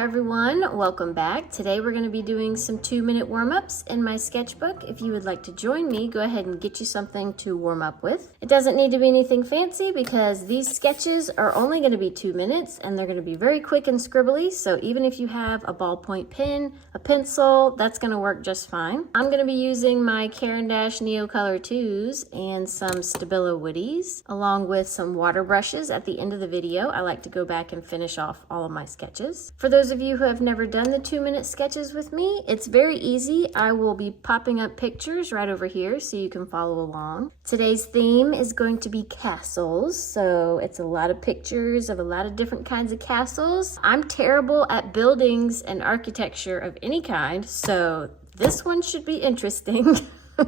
Hi everyone, welcome back. Today we're going to be doing some 2-minute warm-ups in my sketchbook. If you would like to join me, go ahead and get you something to warm up with. It doesn't need to be anything fancy because these sketches are only going to be 2 minutes and they're going to be very quick and scribbly, so even if you have a ballpoint pen, a pencil, that's going to work just fine. I'm going to be using my Caran Neocolor IIs and some Stabilo Woodys, along with some water brushes at the end of the video. I like to go back and finish off all of my sketches. For those of you who have never done the 2-minute sketches with me, it's very easy. I will be popping up pictures right over here so you can follow along. Today's theme is going to be castles, so it's a lot of pictures of a lot of different kinds of castles. I'm terrible at buildings and architecture of any kind, so this one should be interesting.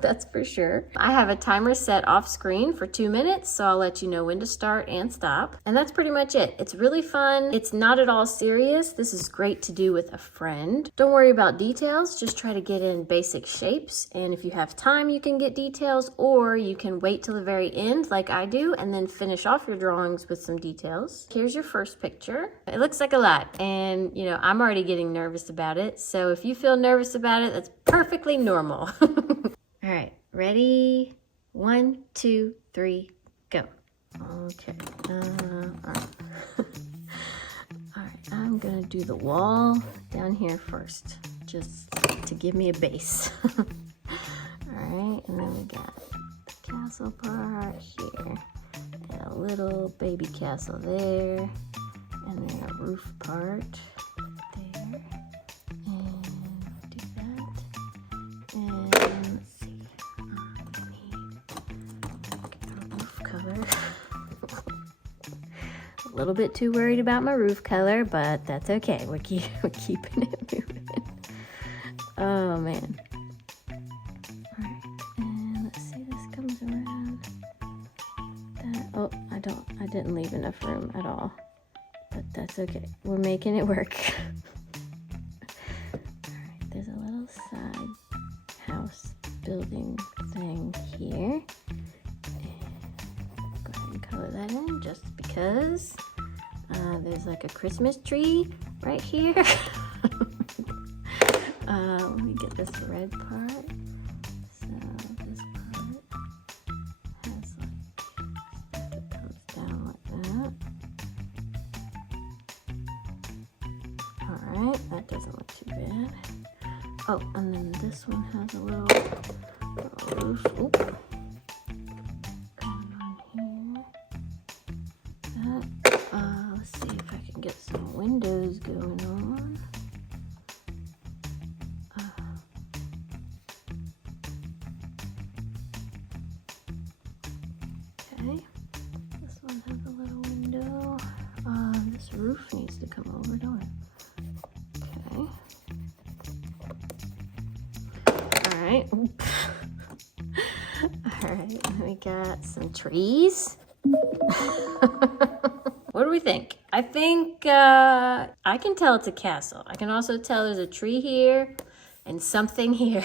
That's for sure. I have a timer set off screen for 2 minutes, so I'll let you know when to start and stop. And that's pretty much it. It's really fun. It's not at all serious. This is great to do with a friend. Don't worry about details. Just try to get in basic shapes. And if you have time, you can get details, or you can wait till the very end like I do and then finish off your drawings with some details. Here's your first picture. It looks like a lot, and you know, I'm already getting nervous about it. So if you feel nervous about it, that's perfectly normal. All right, ready? 1, 2, 3, go. Okay. All right. All right, I'm gonna do the wall down here first, just to give me a base. All right, and then we got the castle part here, and a little baby castle there, and then a roof part there, and do that, and let's see. A little bit too worried about my roof color, but that's okay. We're keeping it moving. Oh man. Alright, and let's see, this comes around. Oh, I didn't leave enough room at all. But that's okay. We're making it work. Alright, there's a little side house building thing here. Color that in just because there's like a Christmas tree right here. Let me get this red part. So this part has like, it comes down like that. Alright, that doesn't look too bad. Oh, and then this one has a little roof. Oop. Let's see if I can get some windows going on. Okay, this one has a little window. This roof needs to come over, don't it? Okay. Alright. Alright, we got some trees. What do we think? I think I can tell it's a castle. I can also tell there's a tree here and something here.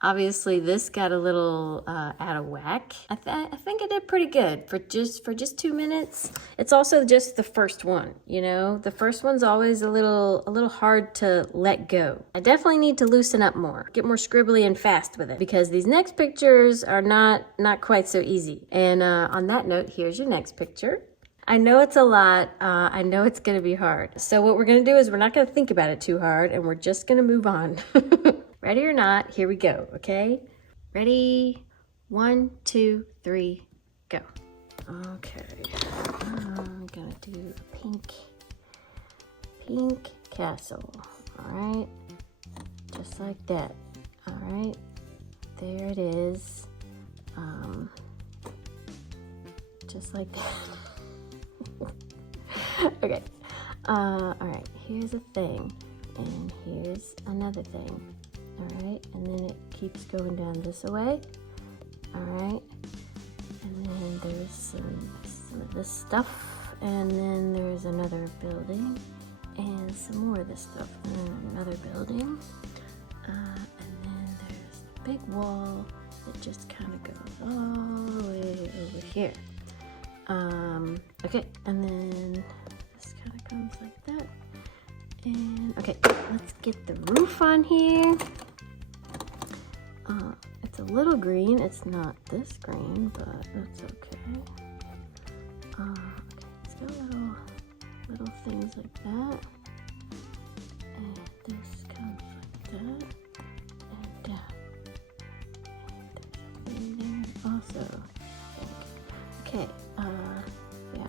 Obviously, this got a little out of whack. I think I did pretty good for just 2 minutes. It's also just the first one, you know. The first one's always a little hard to let go. I definitely need to loosen up more, get more scribbly and fast with it, because these next pictures are not quite so easy. And on that note, here's your next picture. I know it's a lot. I know it's going to be hard. So what we're going to do is we're not going to think about it too hard, and we're just going to move on. Ready or not, here we go, okay? Ready? 1, 2, 3, go. Okay. I'm going to do a pink castle. All right. Just like that. All right. There it is. Just like that. Okay. All right, here's a thing, and here's another thing. All right, and then it keeps going down this way. All right, and then there's some of this stuff, and then there's another building, and some more of this stuff, and then another building, and then there's a big wall that just kind of goes all the way over here. Okay, and then this kind of comes like that, And okay, let's get the roof on here. It's a little green. It's not this green, but that's okay. Okay, it's got little things like that. And this comes like that. And down. And there's there also. Okay, yeah,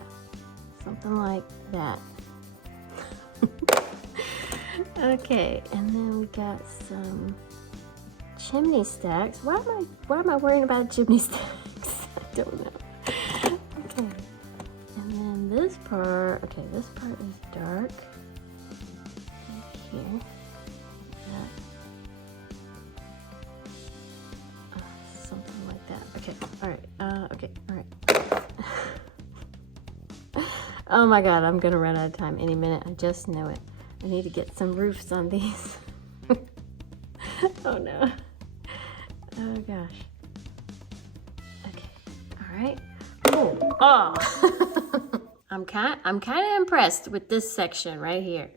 something like that. Okay, and then we got some chimney stacks. Why am I worrying about chimney stacks? I don't know. Okay, and then this part. Okay, this part is dark. Like here. That. Something like that. Okay. All right. Okay. All right. Oh my God, I'm gonna run out of time any minute. I just know it. I need to get some roofs on these. Oh no. Oh gosh. Okay. All right. Oh. I'm kind of impressed with this section right here.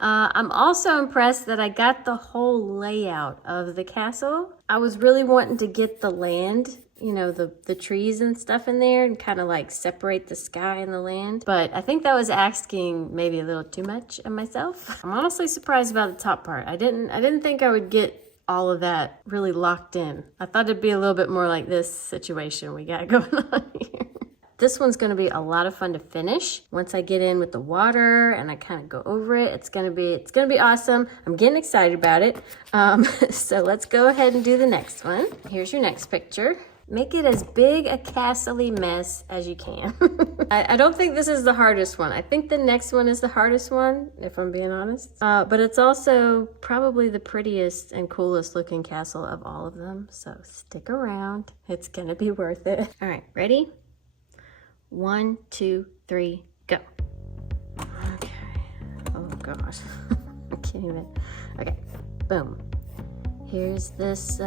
I'm also impressed that I got the whole layout of the castle. I was really wanting to get the land, you know, the trees and stuff in there and kind of like separate the sky and the land. But I think that was asking maybe a little too much of myself. I'm honestly surprised about the top part. I didn't think I would get all of that really locked in. I thought it'd be a little bit more like this situation we got going on here. This one's gonna be a lot of fun to finish. Once I get in with the water and I kind of go over it, it's gonna be awesome. I'm getting excited about it. So let's go ahead and do the next one. Here's your next picture. Make it as big a castle-y mess as you can. I don't think this is the hardest one. I think the next one is the hardest one, if I'm being honest. But it's also probably the prettiest and coolest looking castle of all of them. So stick around. It's gonna be worth it. All right, ready? 1, 2, 3, go. Okay. Oh gosh. I can't even. Okay. Boom. Here's this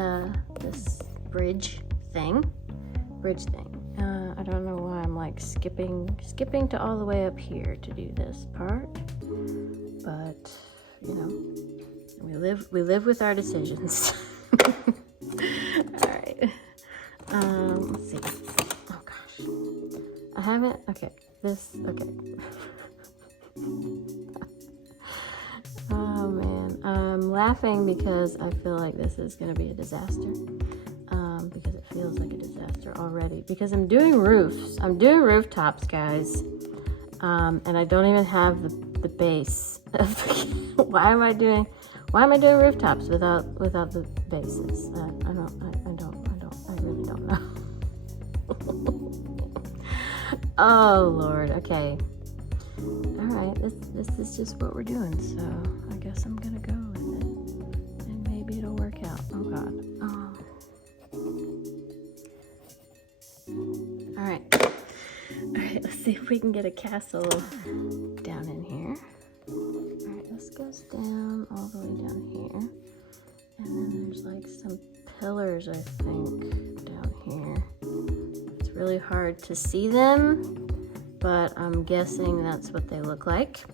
this bridge thing. I don't know why I'm like skipping to all the way up here to do this part, but you know, we live with our decisions. All right. Let's see. Oh gosh. I haven't. Okay. Okay. Oh man. I'm laughing because I feel like this is gonna be a disaster. Because it feels like a disaster already. Because I'm doing roofs. I'm doing rooftops, guys. And I don't even have the base. Why am I doing rooftops without the bases? I really don't know. Oh Lord. Okay. All right. This is just what we're doing. So I guess I'm gonna go with it, and maybe it'll work out. Oh God. All right, let's see if we can get a castle down in here. All right, this goes down all the way down here. And then there's like some pillars, I think, down here. It's really hard to see them, but I'm guessing that's what they look like.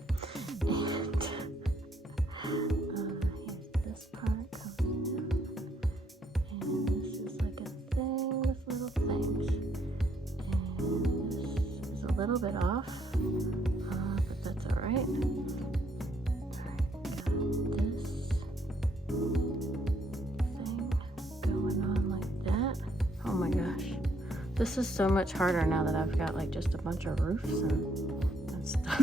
And here's this part comes down. And this is like a thing with little things. A little bit off, but that's all right. All right, got this thing going on like that. Oh my gosh, this is so much harder now that I've got like just a bunch of roofs and stuff.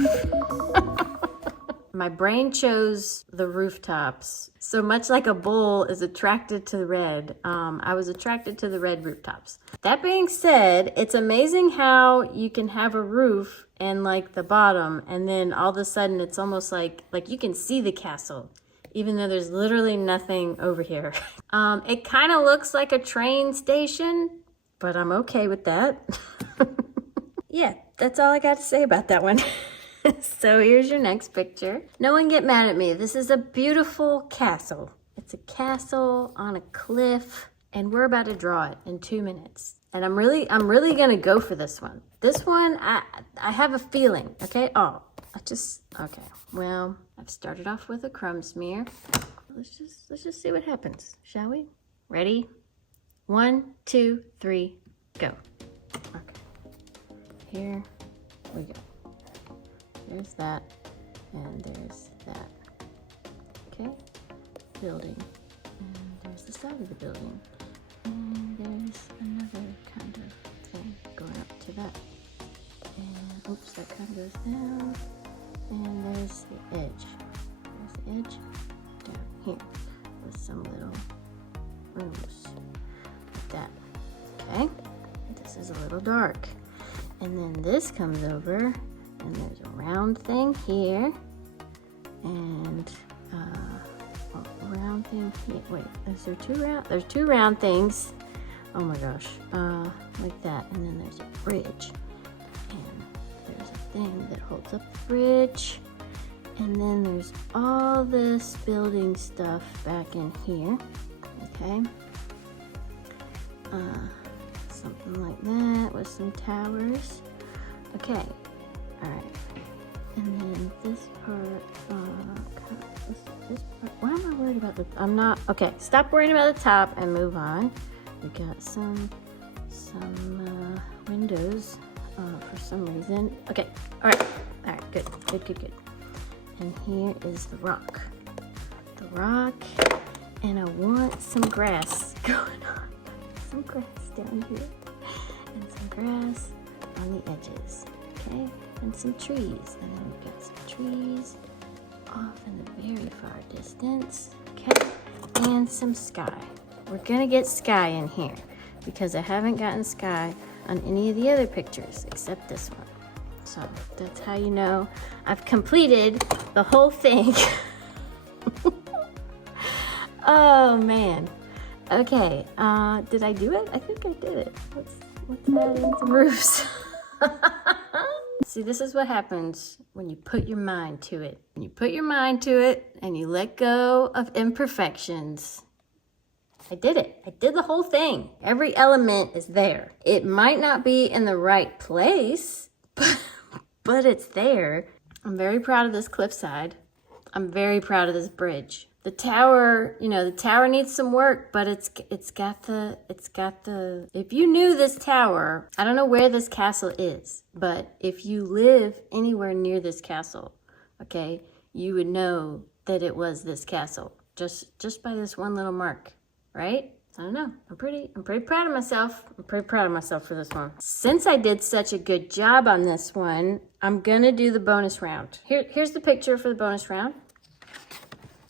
My brain chose the rooftops. So much like a bull is attracted to red, I was attracted to the red rooftops. That being said, it's amazing how you can have a roof and like the bottom, and then all of a sudden it's almost like you can see the castle, even though there's literally nothing over here. It kind of looks like a train station, but I'm okay with that. Yeah, that's all I got to say about that one. So here's your next picture. No one get mad at me. This is a beautiful castle. It's a castle on a cliff, and we're about to draw it in 2 minutes. And I'm really gonna go for this one. This one, I have a feeling, okay? Oh, Okay, well, I've started off with a crumb smear. Let's just see what happens, shall we? Ready? 1, 2, 3, go. Okay, here we go. There's that, and there's that. Okay, building, and there's the side of the building, and there's another kind of thing going up to that. And oops, that kind of goes down, and there's the edge. There's the edge down here with some little rooms like that. Okay, this is a little dark, and then this comes over, and there's a round thing here, and a round thing here. Wait, is there two round? There's two round things. Oh my gosh, like that, and then there's a bridge, and there's a thing that holds up the bridge, and then there's all this building stuff back in here. Okay, something like that with some towers. Okay, all right, and then this part, this part. Why am I worried about the? I'm not. Okay, stop worrying about the top and move on. We got some windows for some reason. Okay, all right, good. And here is the rock, and I want some grass going on. Some grass down here, and some grass on the edges. Okay, and some trees, and then we've got some trees off in the very far distance. Okay, and some sky. We're gonna get sky in here because I haven't gotten sky on any of the other pictures except this one. So that's how you know I've completed the whole thing. Oh man. Okay, did I do it? I think I did it. Let's add in some roofs. See, this is what happens when you put your mind to it. When you put your mind to it and you let go of imperfections. I did it. I did the whole thing. Every element is there. It might not be in the right place, but it's there. I'm very proud of this cliffside. I'm very proud of this bridge. The tower, you know, the tower needs some work, but it's got the, if you knew this tower, I don't know where this castle is, but if you live anywhere near this castle, okay, you would know that it was this castle just by this one little mark, right? I don't know. I'm pretty proud of myself. I'm pretty proud of myself for this one. Since I did such a good job on this one, I'm gonna do the bonus round. Here's the picture for the bonus round.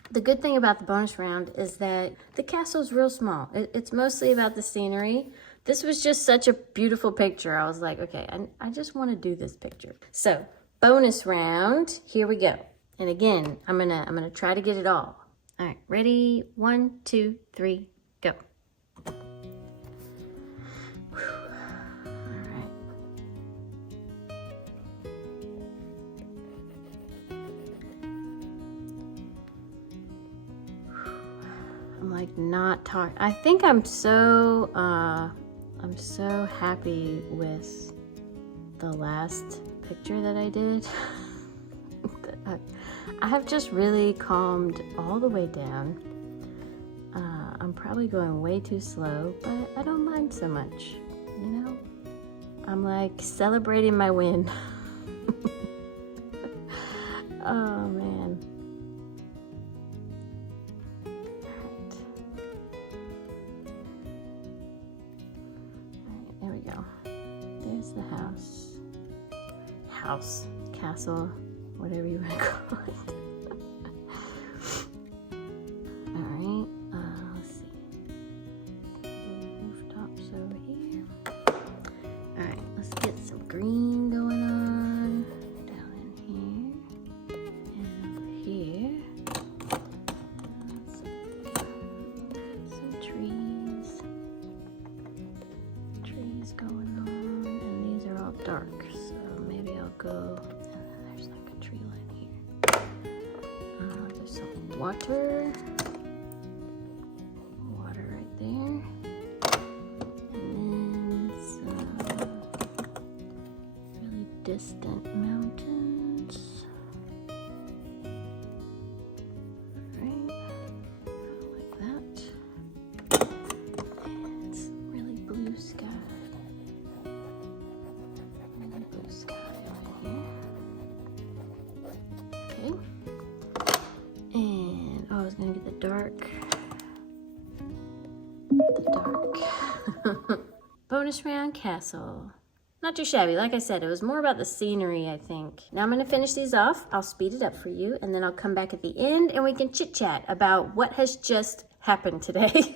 The good thing about the bonus round is that the castle's real small. It's mostly about the scenery. This was just such a beautiful picture. I was like, okay, I just want to do this picture. So, bonus round, here we go. And again, I'm gonna try to get it all. All right, ready? 1, 2, 3, go. Like not talk. I think I'm so happy with the last picture that I did. I have just really calmed all the way down. I'm probably going way too slow, but I don't mind so much, you know? I'm like celebrating my win. Oh man. There's the house, castle, whatever you want to call it. All right, let's see. Rooftops over here. All right, let's get some green going on down in here and over here. Some trees going on. Dark, so maybe I'll go. There's like a tree line here. There's some water right there, and then some really distant mountains. dark. Bonus round castle. Not too shabby. Like I said, it was more about the scenery, I think. Now I'm going to finish these off. I'll speed it up for you, and then I'll come back at the end and we can chit-chat about what has just happened today.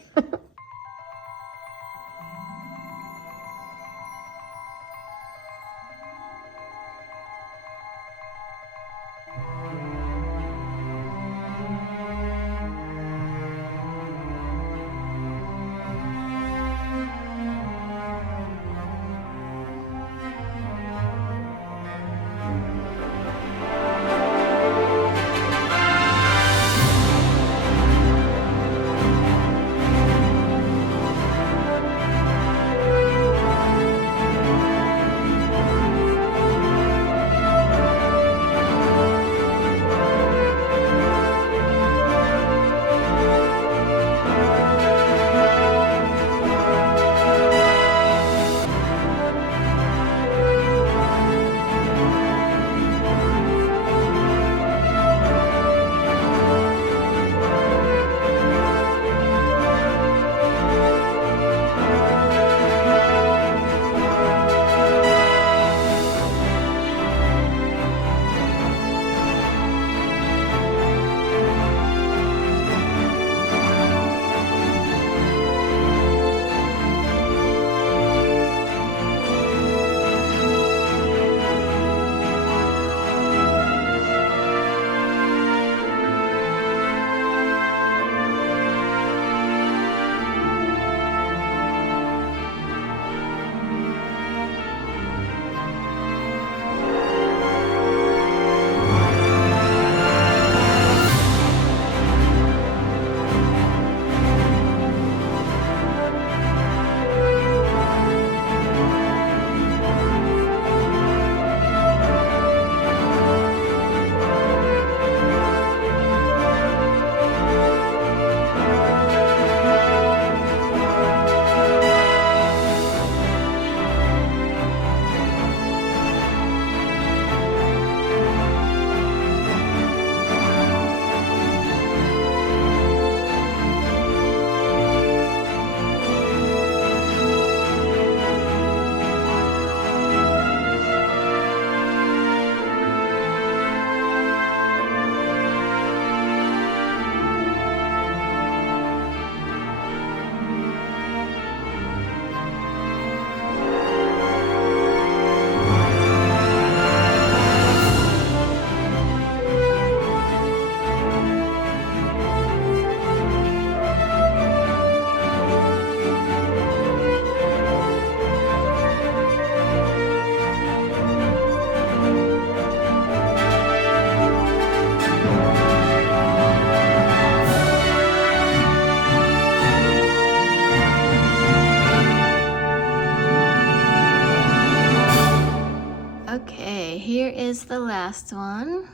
Here is the last one,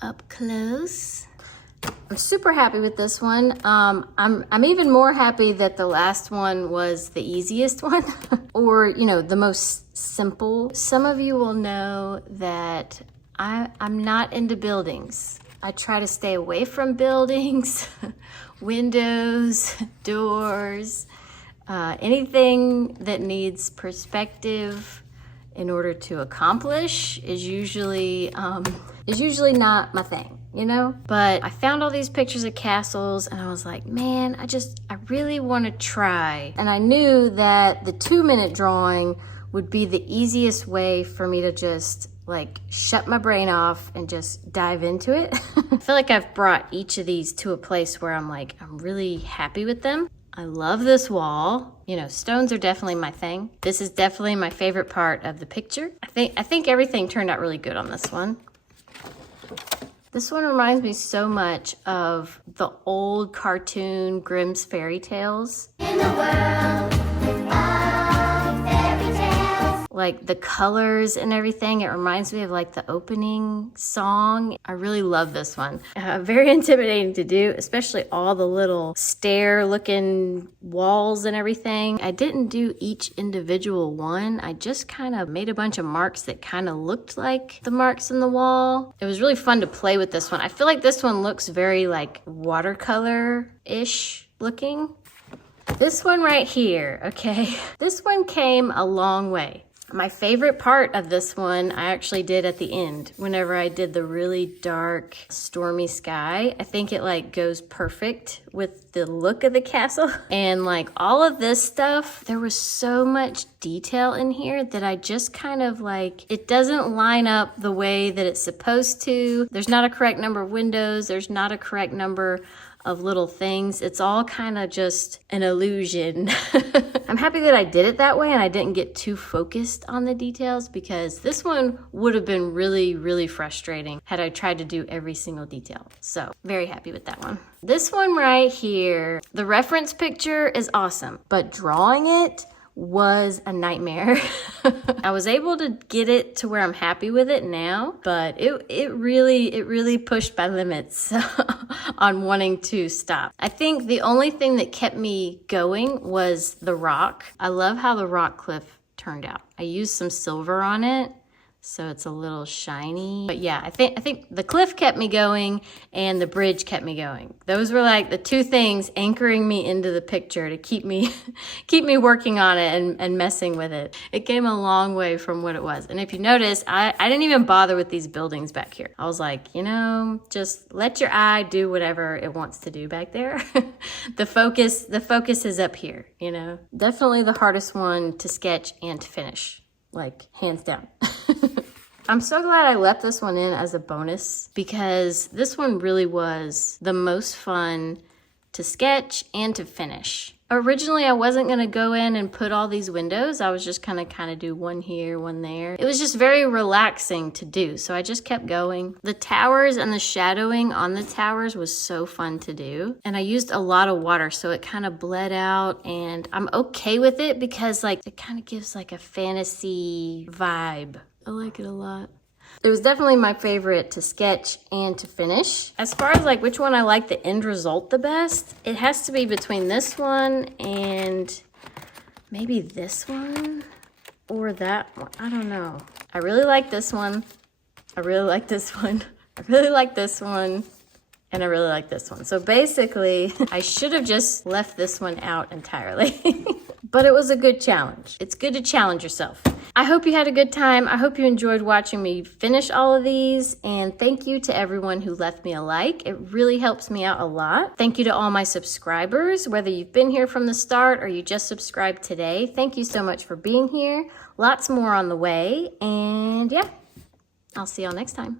up close. I'm super happy with this one. I'm even more happy that the last one was the easiest one, or the most simple. Some of you will know that I'm not into buildings. I try to stay away from buildings, windows, doors, anything that needs perspective in order to accomplish is usually not my thing, But I found all these pictures of castles and I was like, man, I really want to try. And I knew that the 2-minute drawing would be the easiest way for me to just shut my brain off and just dive into it. I feel like I've brought each of these to a place where I'm really happy with them. I love this wall. Stones are definitely my thing. This is definitely my favorite part of the picture. I think everything turned out really good on this one. This one reminds me so much of the old cartoon Grimm's Fairy Tales. In the world of fairy tales. The colors and everything, it reminds me of the opening song. I really love this one. Very intimidating to do, especially all the little stair looking walls and everything. I didn't do each individual one. I just kind of made a bunch of marks that kind of looked like the marks in the wall. It was really fun to play with this one. I feel like this one looks very watercolor-ish looking. This one right here, okay? This one came a long way. My favorite part of this one I actually did at the end, whenever I did the really dark, stormy sky. I think it like goes perfect with the look of the castle. And like all of this stuff, there was so much detail in here that I just kind of like, it doesn't line up the way that it's supposed to. There's not a correct number of windows. There's not a correct number of little things. It's all kind of just an illusion. I'm happy that I did it that way and I didn't get too focused on the details, because this one would have been really, really frustrating had I tried to do every single detail. So very happy with that one. This one right here, the reference picture is awesome, but drawing it was a nightmare. I was able to get it to where I'm happy with it now, but it really pushed my limits on wanting to stop. I think the only thing that kept me going was the rock. I love how the rock cliff turned out. I used some silver on it, so it's a little shiny. But yeah, I think the cliff kept me going and the bridge kept me going. Those were like the two things anchoring me into the picture to keep me working on it and messing with it. It came a long way from what it was. And if you notice, I didn't even bother with these buildings back here. I was like, you know, just let your eye do whatever it wants to do back there. The focus is up here, you know. Definitely the hardest one to sketch and to finish, like hands down. I'm so glad I left this one in as a bonus, because this one really was the most fun to sketch and to finish. Originally, I wasn't gonna go in and put all these windows. I was just gonna kind of do one here, one there. It was just very relaxing to do, so I just kept going. The towers and the shadowing on the towers was so fun to do. And I used a lot of water, so it kind of bled out, and I'm okay with it because like it kind of gives like a fantasy vibe. I like it a lot. It was definitely my favorite to sketch and to finish. As far as like which one I like the end result the best, it has to be between this one and maybe this one or that one. I don't know. I really like this one. I really like this one. I really like this one. And I really like this one. So basically, I should have just left this one out entirely. But it was a good challenge. It's good to challenge yourself. I hope you had a good time. I hope you enjoyed watching me finish all of these. And thank you to everyone who left me a like. It really helps me out a lot. Thank you to all my subscribers, whether you've been here from the start or you just subscribed today. Thank you so much for being here. Lots more on the way. And yeah, I'll see y'all next time.